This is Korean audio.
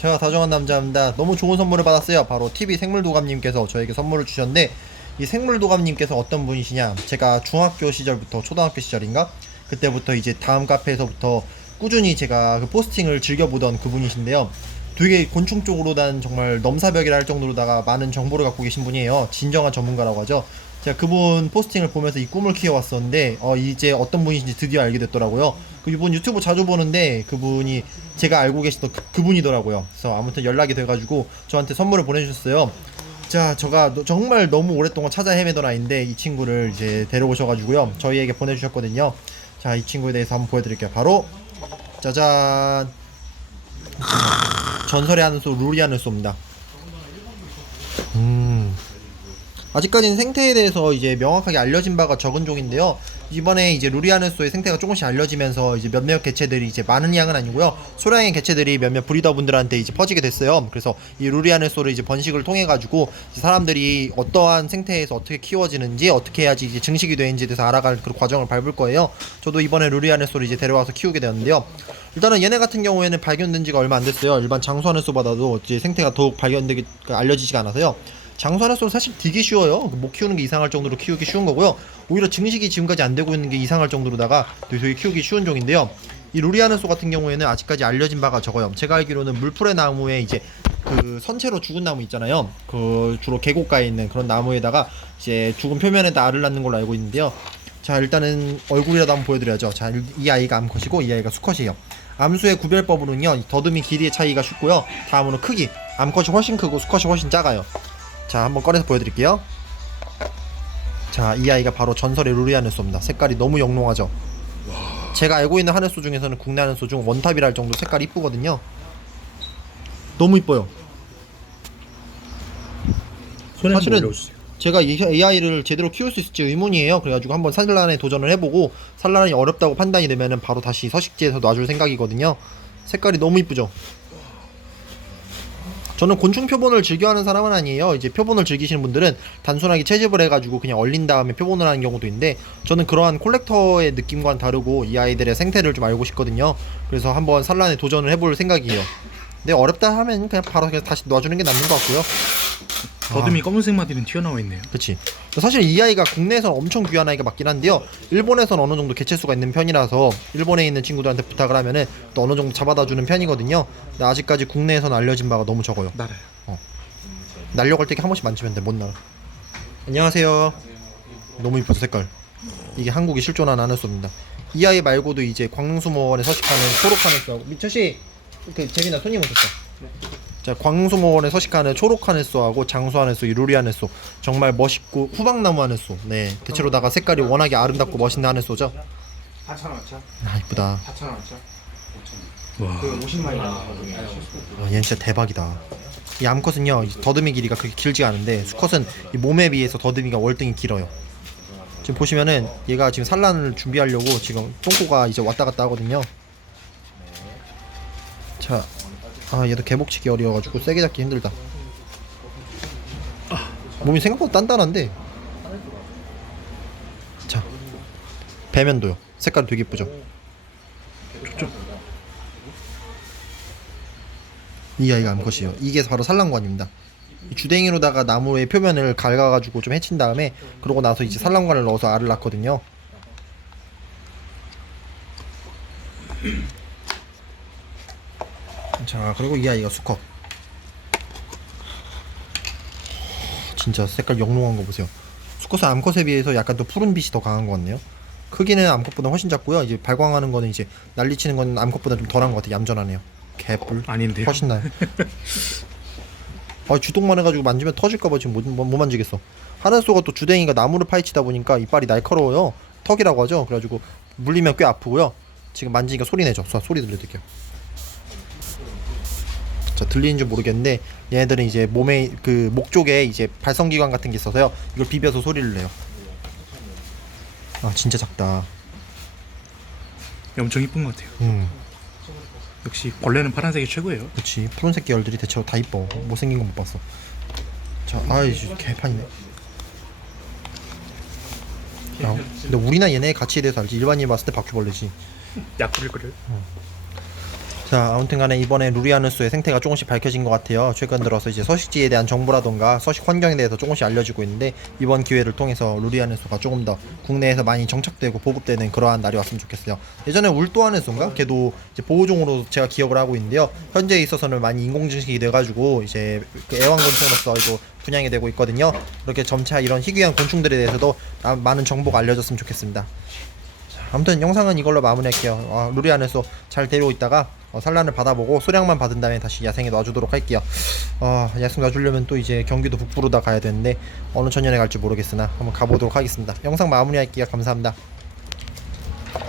제가 다정한 남자입니다. 너무 좋은 선물을 받았어요. 바로 TV 생물도감님께서 저에게 선물을 주셨는데 이 생물도감님께서 어떤 분이시냐? 제가 중학교 시절부터 초등학교 시절인가 그때부터 이제 다음 카페에서부터 꾸준히 제가 그 포스팅을 즐겨보던 그분이신데요. 되게 곤충 쪽으로단 정말 넘사벽이라 할 정도로다가 많은 정보를 갖고 계신 분이에요. 진정한 전문가라고 하죠. 제가 그분 포스팅을 보면서 이 꿈을 키워왔었는데 어 이제 어떤 분이신지 드디어 알게 됐더라고요. 그 이분 유튜브 자주 보는데 그분이 제가 알고 계시던 그, 그분이더라고요. 그래서 아무튼 연락이 돼가지고 저한테 선물을 보내주셨어요. 자, 제가 너- 정말 너무 오랫동안 찾아 헤매던 아이인데 이 친구를 이제 데려오셔가지고요. 저희에게 보내주셨거든요. 자, 이 친구에 대해서 한번 보여드릴게요. 바로 짜잔 전설의 하늘소 루리 하늘소입니다. 음. 아직까지는 생태에 대해서 이제 명확하게 알려진 바가 적은 종인데요. 이번에 이제 루리아누스의 생태가 조금씩 알려지면서 이제 몇몇 개체들이 이제 많은 양은 아니고요. 소량의 개체들이 몇몇 브리더분들한테 이제 퍼지게 됐어요. 그래서 이 루리아누스를 이제 번식을 통해 가지고 사람들이 어떠한 생태에서 어떻게 키워지는지 어떻게 해야지 이제 증식이 되는지에 대해서 알아갈 그 과정을 밟을 거예요. 저도 이번에 루리아누스를 이제 데려와서 키우게 되었는데요. 일단은 얘네 같은 경우에는 발견된 지가 얼마 안 됐어요. 일반 장수하늘소보다도 이제 생태가 더욱 발견되기 그 알려지지가 않아서요. 장수하늘소는 사실 되게 쉬워요. 못 키우는 게 이상할 정도로 키우기 쉬운 거고요. 오히려 증식이 지금까지 안 되고 있는 게 이상할 정도로다가 되게 키우기 쉬운 종인데요. 이 루리아누소 같은 경우에는 아직까지 알려진 바가 적어요. 제가 알기로는 물풀의 나무에 이제 그 선체로 죽은 나무 있잖아요. 그 주로 계곡가에 있는 그런 나무에다가 이제 죽은 표면에다 알을 낳는 걸로 알고 있는데요. 자 일단은 얼굴이라도 한번 보여드려야죠. 자 이 아이가 암컷이고 이 아이가 수컷이에요. 암수의 구별법으로는요 이 더듬이 길이의 차이가 쉽고요. 다음으로 크기 암컷이 훨씬 크고 수컷이 훨씬 작아요. 자 한번 꺼내서 보여드릴게요. 자 이 아이가 바로 전설의 루리아누소입니다. 색깔이 너무 영롱하죠. 제가 알고 있는 하늘소 중에서는 국내 하늘소 중 원탑이라 할 정도 색깔이 이쁘거든요. 너무 이뻐요. 손에 한번 사실은- 올려주세요. 제가 이 AI를 제대로 키울 수 있을지 의문이에요. 그래가지고 한번 산란에 도전을 해보고 산란이 어렵다고 판단이 되면은 바로 다시 서식지에서 놔줄 생각이거든요. 색깔이 너무 이쁘죠. 저는 곤충 표본을 즐겨하는 사람은 아니에요. 이제 표본을 즐기시는 분들은 단순하게 채집을 해가지고 그냥 얼린 다음에 표본을 하는 경우도 있는데 저는 그러한 콜렉터의 느낌과는 다르고 이 아이들의 생태를 좀 알고 싶거든요. 그래서 한번 산란에 도전을 해볼 생각이에요. 근데 어렵다 하면 그냥 바로 그냥 다시 놔주는 게 낫는 것 같고요. 더듬이 검은색 마디는 튀어나와 있네요. 그치. 사실 이 아이가 국내에서는 엄청 귀한 아이가 맞긴 한데요. 일본에서는 어느 정도 개체수가 있는 편이라서 일본에 있는 친구들한테 부탁을 하면은 또 어느 정도 잡아다 주는 편이거든요. 근데 아직까지 국내에서는 알려진 바가 너무 적어요. 날아요. 날려갈 때한 번씩 만지면 돼. 못 날아. 안녕하세요. 너무 이쁘죠 색깔. 이게 한국이 실존한 하늘소입니다. 이 아이 말고도 이제 광릉수목원에 서식하는 초록 하늘소하고 미철 씨, 그 재민아 손님 오셨어. 자 광릉수목원에 서식하는 초록 하늘소하고 장수 하늘소, 이 루리 하늘소 정말 멋있고 후방나무 하늘소. 네 대체로다가 색깔이 워낙에 아름답고 멋있는 하늘소죠. 4,000원어치? 아 이쁘다. 4,000원어치? 와. 그 50마리 나왔거든요. 와, 얘는 진짜 대박이다. 이 암컷은요, 이 더듬이 길이가 그렇게 길지가 않은데 수컷은 이 몸에 비해서 더듬이가 월등히 길어요. 지금 보시면은 얘가 지금 산란을 준비하려고 지금 똥꼬가 이제 왔다 갔다 하거든요. 자, 아 얘도 개복치기 어려워가지고 세게 잡기 힘들다. 몸이 생각보다 단단한데. 자, 배면도요. 색깔이 되게 이쁘죠. 이 아이가 암컷이에요. 이게 바로 산란관입니다. 이 주댕이로다가 나무의 표면을 갉아가지고 좀 해친 다음에 그러고 나서 이제 산란관을 넣어서 알을 낳거든요. 자 그리고 이 아이가 수컷. 진짜 색깔 영롱한 거 보세요. 수컷은 암컷에 비해서 약간 더 푸른 빛이 더 강한 것 같네요. 크기는 암컷보다 훨씬 작고요. 이제 발광하는 거는 이제 난리치는 건 암컷보다 좀 덜한 것 같아요. 얌전하네요. 개뿔. 아닌데요. 훨씬 나요. 아 주동만 해가지고 만지면 터질까봐 지금 못, 못, 못 만지겠어. 하늘소가 또 주댕이가 나무를 파헤치다 보니까 이빨이 날카로워요. 턱이라고 하죠. 그래가지고 물리면 꽤 아프고요. 지금 만지니까 소리 내죠. 자, 소리 들려드릴게요. 자 들리는지 모르겠는데 얘네들은 이제 몸에 그 목 쪽에 이제 발성기관 같은 게 있어서요. 이걸 비벼서 소리를 내요. 아 진짜 작다. 엄청 이쁜 것 같아요. 음. 역시 벌레는 파란색이 최고예요. 그치 푸른색 계열들이 대체로 다 이뻐 못생긴 거못 봤어 자 아이 개판이네 야 근데 우리나 얘네 가치에 대해서 알지 일반인이 봤을 때 바퀴벌레지 약 뿌릴 거를. 자, 아무튼 간에 이번에 루리아누스의 생태가 조금씩 밝혀진 것 같아요. 최근 들어서 이제 서식지에 대한 정보라던가 서식 환경에 대해서 조금씩 알려지고 있는데 이번 기회를 통해서 루리아누스가 조금 더 국내에서 많이 정착되고 보급되는 그러한 날이 왔으면 좋겠어요. 예전에 울도아누스인가? 걔도 이제 보호종으로 제가 기억을 하고 있는데요. 현재에 있어서는 많이 인공증식이 돼가지고 이제 그 애완곤충으로서 이거 분양이 되고 있거든요. 이렇게 점차 이런 희귀한 곤충들에 대해서도 아- 많은 정보가 알려졌으면 좋겠습니다. 아무튼 영상은 이걸로 마무리할게요. 어, 루리안에서 잘 데리고 있다가 어, 산란을 받아보고 소량만 받은 다음에 다시 야생에 놔주도록 할게요. 어, 야생 놔주려면 또 이제 경기도 북부로 다 가야 되는데 어느 천년에 갈지 모르겠으나 한번 가보도록 하겠습니다. 영상 마무리할게요. 감사합니다.